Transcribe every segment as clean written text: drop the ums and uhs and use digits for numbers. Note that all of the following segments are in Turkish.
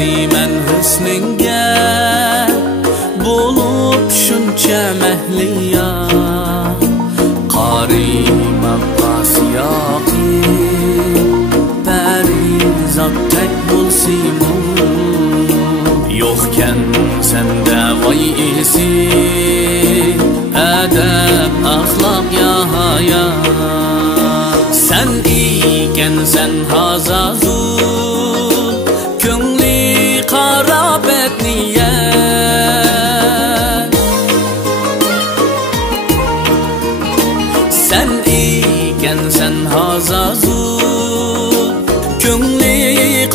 deyman husningga bo'lib shuncha mahliya qori maqqas yoqi parizotdek bo'lsimu yo'qkan senda voy esi adab axloq ya haya sen ekansan hazazu ko'ngli qarabet niyat sen ekansan hazazu ko'ngli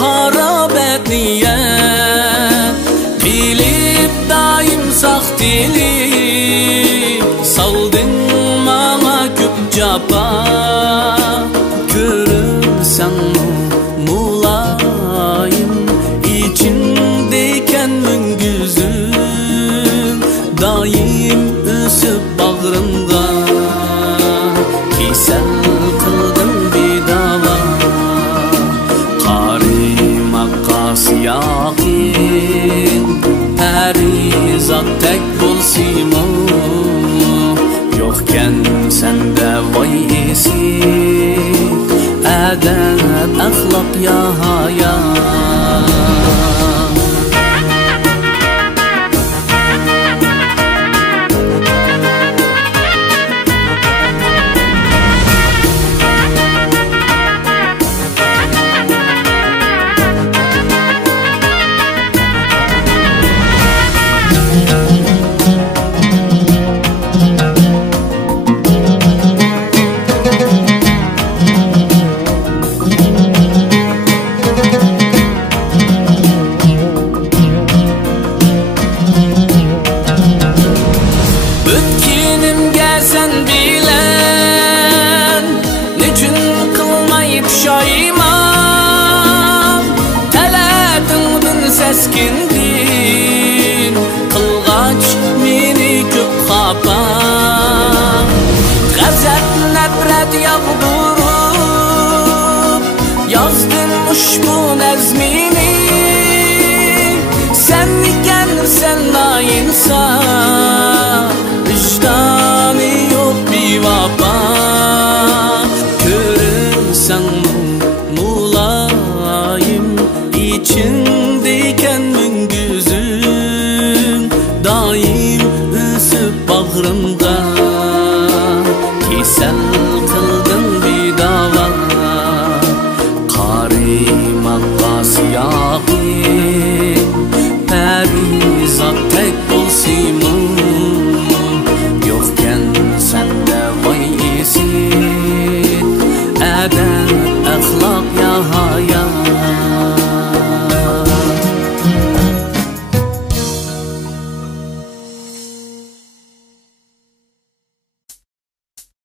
qarabet niyat bilib daim saxtili solding mama ko'p japa görürsen mulayim içindeyken müngüzüm daim üsüp bağrımda kisel kıldım bir dava qari maqqas yaqin parizotdek bo'lsimu yo'qkan senda voy esi adab axloq ya haya Seskindin kılgaç meni köp xapa gazap nafrat yağdırıp yazdım ushbu nazmini sen ekansan nainsan